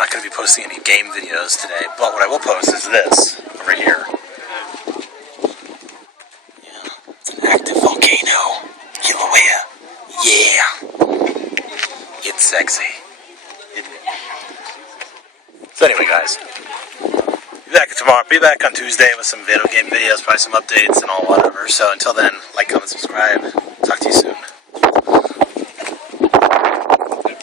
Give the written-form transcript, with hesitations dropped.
not going to be posting any game videos today, but what I will post is this over here. Yeah, it's an active volcano. Kilauea. Yeah. It's sexy. Isn't it? So anyway, guys. Be back on Tuesday with some video game videos, probably some updates and all whatever. So until then, like, comment, subscribe. Talk to you soon.